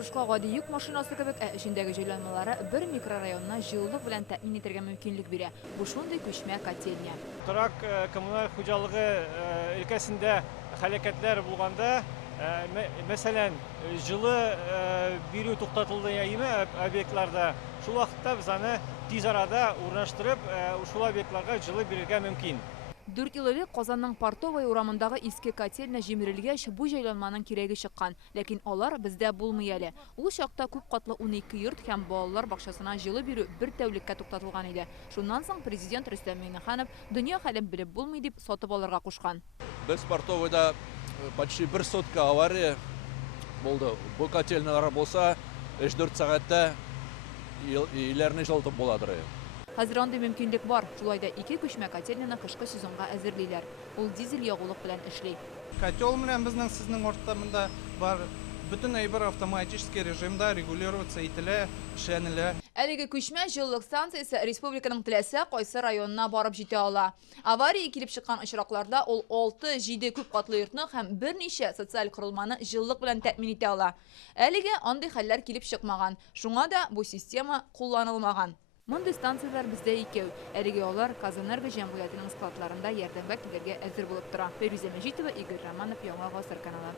торышка гади йөк машинасы кебек, эчендәге җайланмалары бер микрорайонна җылылык белән тәэмин итәргә мөмкинлек бирә. Бу шундый күчмә котельня. Торак коммуналь хуҗалыгы өлкәсендә хәрәкәтләр булганда, мәсәлән, җылы бирү туктатылды яимы объектларда, шул вакытта без аны тиз арада урнаштырып, шул объектларга җылы бирергә мөмкин. 4 ел элек Казанның Портовая урамындагы иске котельня җимерелгәч, бу җайланманың кирәге чыккан, ләкин алар бездә булмый әле. Ул чакта күп катлы 12 йорт һәм балалар бакчасына җылы бирү бер тәүлеккә туктатылган иде. Шуннан соң президент Рөстәм Миңнеханов дөнья хәлен белеп булмый дип сатып алырга кушкан. Без Портовойда почти 1 сутка авария булды. Бу котельнялар булса 3-4 сәгатьтә иләрне җылытып буладыр. Хәзер андый мөмкинлек бар. Шулай да 2 күчмә котельняны кышкы сезонга әзерлиләр. Ул дизель ягулык белән эшли. Котел белән безнең сезнең ортамында бар. Бөтен әйбер автоматический режимда регулироваться ителә, эшләнелә. Әлеге күчмә җылылык станциясе республиканың теләсә кайсы районына барып җитә ала. Авария килеп чыккан очракларда ул 6-7 күп катлы йортны һәм берничә социаль корылманы җылылык белән тәэмин итә ала. Әлегә андый хәлләр килеп чыкмаган. Шуңа да бу система кулланылмаган. Мондый станциялар бездә икәү. Әлегә алар Казэнерго җәмгыятенең складларында ярдәмгә килергә әзер булып тора. Фирүзә Мәҗитова, Игорь Романов, Яңа Гасыр каналы.